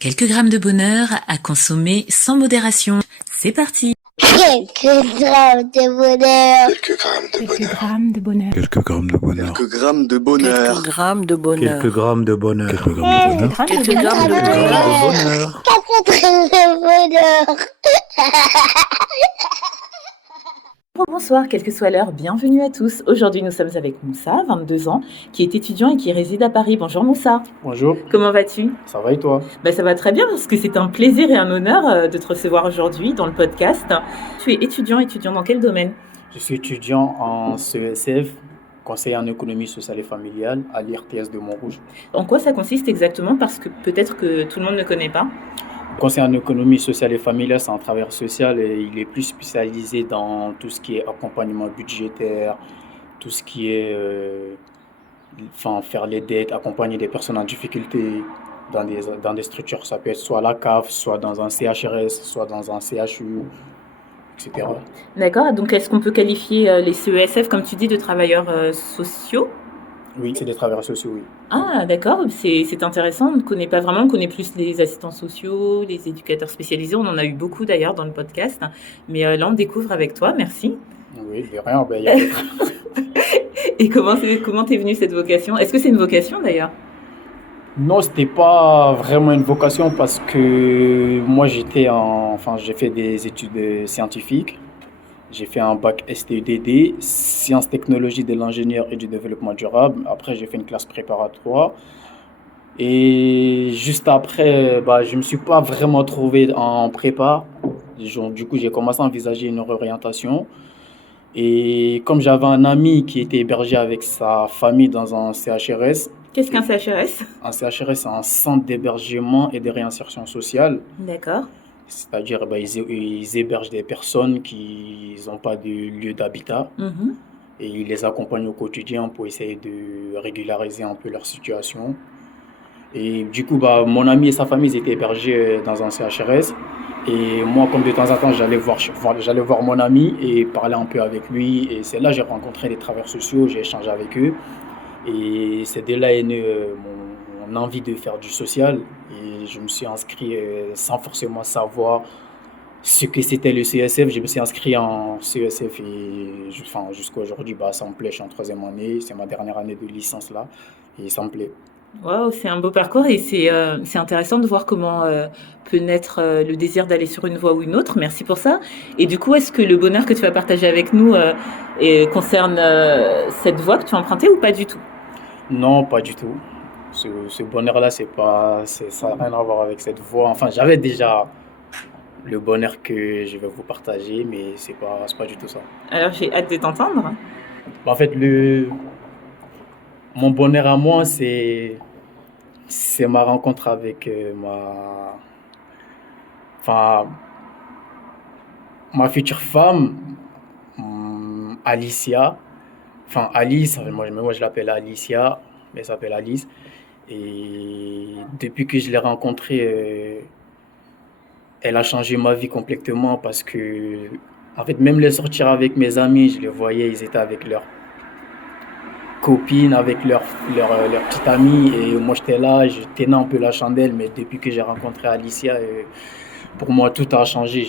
Quelques grammes de bonheur à consommer sans modération. C'est parti. Quelques grammes de bonheur. Quelques grammes de Quelques bonheur. grammes de bonheur. Quelques grammes de bonheur. Quelques grammes de bonheur. Quelques grammes de bonheur. Quelques grammes de bonheur. Quelques grammes de bonheur. Quelques grammes de Quelques bonheur. grammes de bonheur. 4 grammes de bonheur. Bonsoir, quelle que soit l'heure, bienvenue à tous. Aujourd'hui, nous sommes avec Moussa, 22 ans, qui est étudiant et qui réside à Paris. Bonjour Moussa. Bonjour, Comment vas-tu ? ça va et toi? Ça va très bien parce que c'est un plaisir et un honneur de te recevoir aujourd'hui dans le podcast. Tu es étudiant dans quel domaine ? Je suis étudiant en CESF, conseiller en économie sociale et familiale à l'IRTS de Montrouge. En quoi ça consiste exactement ? Parce que peut-être que tout le monde ne connaît pas. Conseiller en économie sociale et familiale, c'est un travailleur social et il est plus spécialisé dans tout ce qui est accompagnement budgétaire, tout ce qui est faire les dettes, accompagner des personnes en difficulté dans des structures. Ça peut être soit la CAF, soit dans un CHRS, soit dans un CHU, etc. D'accord, donc est-ce qu'on peut qualifier les CESF, comme tu dis, de travailleurs sociaux ? Oui, c'est des travailleurs sociaux, oui. Ah, d'accord, c'est intéressant. On ne connaît pas vraiment, on connaît plus les assistants sociaux, les éducateurs spécialisés. On en a eu beaucoup d'ailleurs dans le podcast. Mais là, on découvre avec toi, merci. Oui, de rien, il y a des Et comment t'es venue cette vocation ? Est-ce que c'est une vocation d'ailleurs ? Non, c'était pas vraiment une vocation parce que moi j'ai fait des études scientifiques. J'ai fait un bac STEDD, sciences technologies de l'ingénieur et du développement durable. Après, j'ai fait une classe préparatoire. Et juste après, je me suis pas vraiment trouvé en prépa. Du coup, j'ai commencé à envisager une réorientation. Et comme j'avais un ami qui était hébergé avec sa famille dans un CHRS, Qu'est-ce qu'un CHRS ? un CHRS, c'est un centre d'hébergement et de réinsertion sociale. D'accord. C'est-à-dire, ils hébergent des personnes qui n'ont pas de lieu d'habitat Mhm. et ils les accompagnent au quotidien pour essayer de régulariser un peu leur situation. Et du coup, mon ami et sa famille ils étaient hébergés dans un CHRS. Et moi, comme de temps en temps, j'allais voir mon ami et parler un peu avec lui. Et c'est là que j'ai rencontré des travailleurs sociaux, j'ai échangé avec eux. Et c'est de là est né mon envie de faire du social. Et je me suis inscrit sans forcément savoir ce que c'était le CSF. Je me suis inscrit en CSF et jusqu'à aujourd'hui, ça me plaît. Je suis en 3e année. C'est ma dernière année de licence là. Et ça me plaît. Waouh, c'est un beau parcours et c'est intéressant de voir comment peut naître le désir d'aller sur une voie ou une autre. Merci pour ça. Et du coup, est-ce que le bonheur que tu vas partager avec nous concerne cette voie que tu as empruntée ou pas du tout ? Non, pas du tout. Ce bonheur-là, ça n'a rien à voir avec cette voie. Enfin, j'avais déjà le bonheur que je vais vous partager, mais c'est pas du tout ça. Alors, j'ai hâte de t'entendre. En fait, mon bonheur à moi, c'est ma rencontre avec ma future femme, Alicia. Enfin, Alice, moi je l'appelle Alicia, mais elle s'appelle Alice. Et depuis que je l'ai rencontrée, elle a changé ma vie complètement parce que, en fait, même les sortir avec mes amis, je les voyais, ils étaient avec leurs copines, avec leurs petite amie. Et moi, j'étais là, je tenais un peu la chandelle. Mais depuis que j'ai rencontré Alicia, pour moi, tout a changé.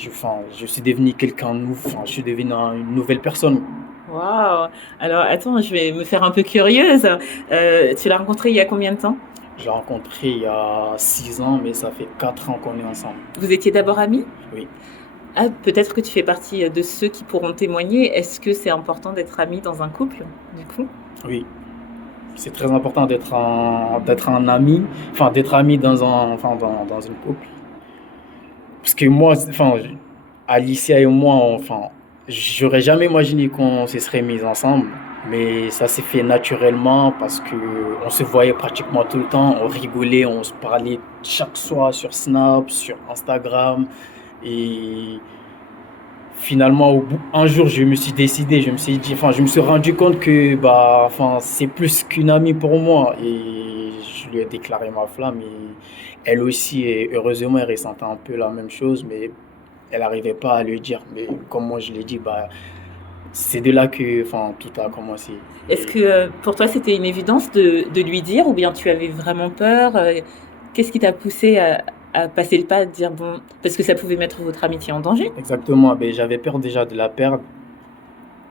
Je suis devenu quelqu'un de nouveau. Je suis devenu une nouvelle personne. Waouh! Alors, attends, je vais me faire un peu curieuse. Tu l'as rencontré il y a combien de temps? Je l'ai rencontré il y a 6 ans, mais ça fait 4 ans qu'on est ensemble. Vous étiez d'abord amis? Oui. Ah, peut-être que tu fais partie de ceux qui pourront témoigner. Est-ce que c'est important d'être ami dans un couple, du coup? Oui. C'est très important d'être un ami, d'être ami dans un couple. Parce que moi, Alicia et moi, j'aurais jamais imaginé qu'on se serait mis ensemble. Mais ça s'est fait naturellement parce qu'on se voyait pratiquement tout le temps, on rigolait, on se parlait chaque soir sur Snap, sur Instagram. Et finalement, un jour, je me suis décidé, je me suis rendu compte que c'est plus qu'une amie pour moi. Et je lui ai déclaré ma flamme. Et elle aussi, et heureusement, elle ressentait un peu la même chose, mais elle n'arrivait pas à le dire. Mais comme moi, je l'ai dit, c'est de là que tout a commencé. Est-ce que pour toi, c'était une évidence de lui dire ou bien tu avais vraiment peur? Qu'est-ce qui t'a poussé à passer le pas, à te dire bon, parce que ça pouvait mettre votre amitié en danger. Exactement. Ben, j'avais peur déjà de la perdre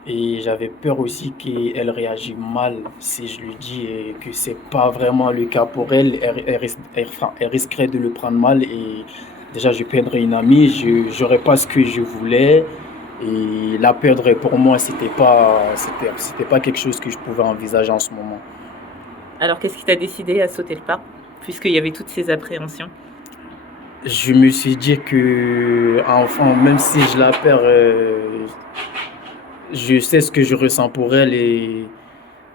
et j'avais peur aussi qu'elle réagisse mal si je lui dis que c'est pas vraiment le cas pour elle. Elle risquerait de le prendre mal et déjà je perdrais une amie, je n'aurais pas ce que je voulais et la perdre pour moi c'était pas quelque chose que je pouvais envisager en ce moment. Alors, qu'est-ce qui t'a décidé à sauter le pas, puisqu'il y avait toutes ces appréhensions? Je me suis dit que enfin même si je la perds, je sais ce que je ressens pour elle et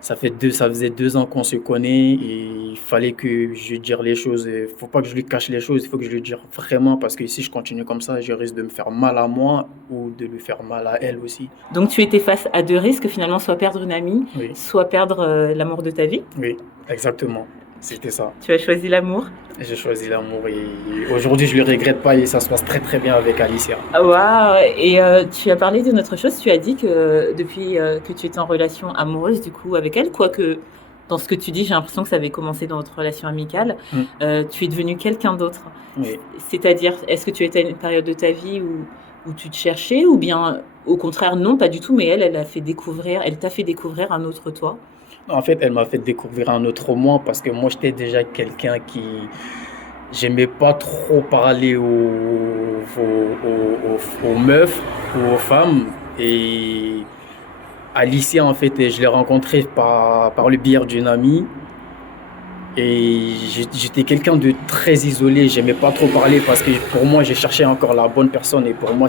ça faisait 2 ans qu'on se connaît et il fallait que je lui dise les choses. Il faut pas que je lui cache les choses, il faut que je lui dise vraiment parce que si je continue comme ça, je risque de me faire mal à moi ou de lui faire mal à elle aussi. Donc, tu étais face à deux risques, finalement, soit perdre une amie, Oui, soit perdre l'amour de ta vie. oui, exactement. C'était ça. Tu as choisi l'amour. J'ai choisi l'amour et aujourd'hui je le regrette pas et ça se passe très très bien avec Alicia. Ah, waouh! Et tu as parlé d'une autre chose, tu as dit que depuis que tu étais en relation amoureuse, du coup, avec elle, quoique dans ce que tu dis, j'ai l'impression que ça avait commencé dans votre relation amicale, Mm. tu es devenu quelqu'un d'autre. Oui. C'est-à-dire, est-ce que tu étais à une période de ta vie où tu te cherchais, ou bien au contraire, non, pas du tout, mais elle elle t'a fait découvrir un autre toi? En fait, elle m'a fait découvrir un autre moi parce que moi j'étais déjà quelqu'un qui j'aimais pas trop parler aux meufs ou aux femmes et Alicia en fait je l'ai rencontrée par le biais d'une amie et j'étais quelqu'un de très isolé, j'aimais pas trop parler parce que pour moi j'ai cherché encore la bonne personne et pour moi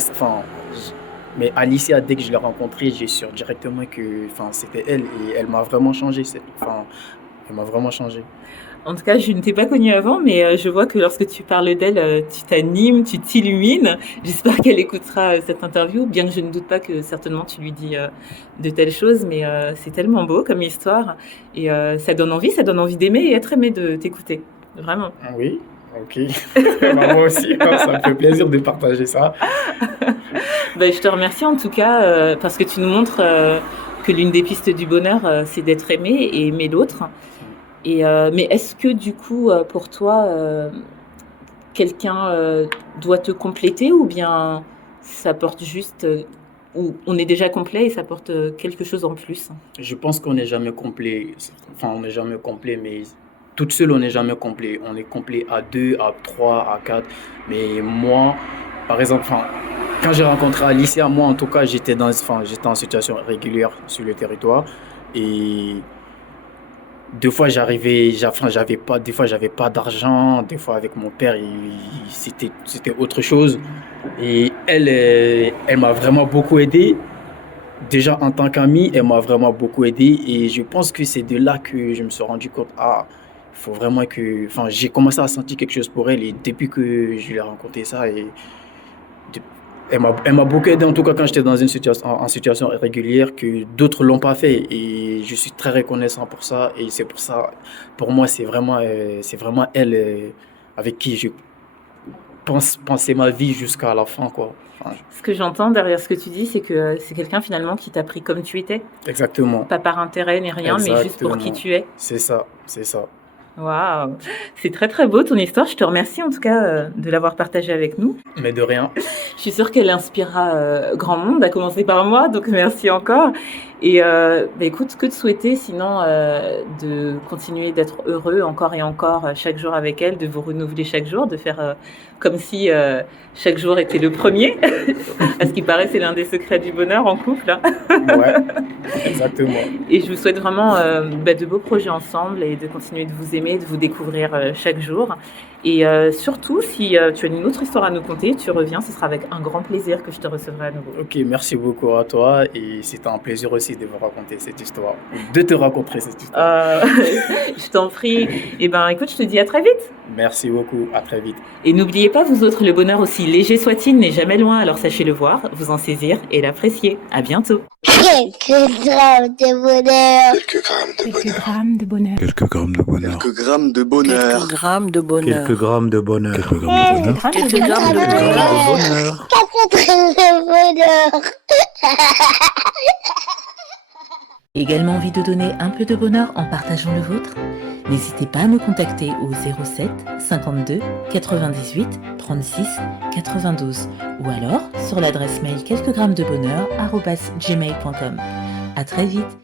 mais Alicia dès que je l'ai rencontrée j'ai su directement que enfin c'était elle et elle m'a vraiment changé elle m'a vraiment changé. En tout cas, je ne t'ai pas connue avant, mais je vois que lorsque tu parles d'elle, tu t'animes, tu t'illumines. J'espère qu'elle écoutera cette interview, bien que je ne doute pas que certainement tu lui dis de telles choses, mais c'est tellement beau comme histoire et ça donne envie d'aimer et être aimé de t'écouter. Vraiment. Oui, ok. Bah, moi aussi, hein, ça me fait plaisir de partager ça. Ben, je te remercie en tout cas parce que tu nous montres que l'une des pistes du bonheur, c'est d'être aimé et aimer l'autre. Et, mais est-ce que du coup, pour toi, quelqu'un doit te compléter ou bien ça porte juste, ou on est déjà complet et ça porte quelque chose en plus? Je pense qu'on n'est jamais complet. Enfin, on n'est jamais complet, mais toute seule, on n'est jamais complet. On est complet à 2, à 3, à 4. Mais moi, par exemple, enfin, quand j'ai rencontré Alicia, moi en tout cas, j'étais en situation régulière sur le territoire. Et des fois, des fois, j'avais pas d'argent. Des fois, avec mon père, c'était autre chose. Et elle m'a vraiment beaucoup aidé. Déjà, en tant qu'amie, elle m'a vraiment beaucoup aidé. Et je pense que c'est de là que je me suis rendu compte, il faut vraiment que... Enfin, j'ai commencé à sentir quelque chose pour elle. Et depuis que je lui ai rencontré ça, de- elle m'a beaucoup aidé, en tout cas, quand j'étais dans en situation irrégulière, que d'autres l'ont pas fait. Et je suis très reconnaissant pour ça. Et c'est pour ça, pour moi, c'est vraiment elle avec qui je pense passer ma vie jusqu'à la fin, quoi. Enfin, Ce que j'entends derrière ce que tu dis, c'est que c'est quelqu'un finalement qui t'a pris comme tu étais, exactement. pas par intérêt ni rien, mais juste pour qui Exactement. tu es. C'est ça, c'est ça. Waouh, c'est très très beau ton histoire. Je te remercie en tout cas de l'avoir partagée avec nous. Mais de rien. Je suis sûre qu'elle inspirera grand monde, à commencer par moi, donc merci encore. Et écoute, que te souhaiter sinon de continuer d'être heureux encore et encore chaque jour avec elle, de vous renouveler chaque jour, de faire comme si chaque jour était le premier. À ce qui paraît, c'est l'un des secrets du bonheur en couple, hein. Ouais, exactement. Et je vous souhaite vraiment de beaux projets ensemble et de continuer de vous aimer, de vous découvrir chaque jour. Et surtout, si tu as une autre histoire à nous conter, tu reviens, ce sera avec un grand plaisir que je te recevrai à nouveau. Ok, merci beaucoup à toi et c'était un plaisir aussi de vous raconter cette histoire, de te raconter cette histoire. Je t'en prie. Et ben, écoute, je te dis à très vite. Merci beaucoup, à très vite. Et n'oubliez pas, vous autres, le bonheur aussi léger soit-il n'est jamais loin, alors sachez le voir, vous en saisir et l'apprécier. À bientôt. Quelques grammes de bonheur. Quelques grammes de Quelques bonheur. grammes de bonheur. Quelques grammes de bonheur. Quelques grammes de bonheur. Quelques grammes de bonheur. Quelques grammes de bonheur. Quelques grammes de bonheur. Quelques grammes de Quelques grammes bonheur. de bonheur. 4 grammes de bonheur. Également envie de donner un peu de bonheur en partageant le vôtre? N'hésitez pas à me contacter au 07 52 98 36 92 ou alors sur l'adresse mail quelquesgrammesdebonheur@gmail.com. À très vite.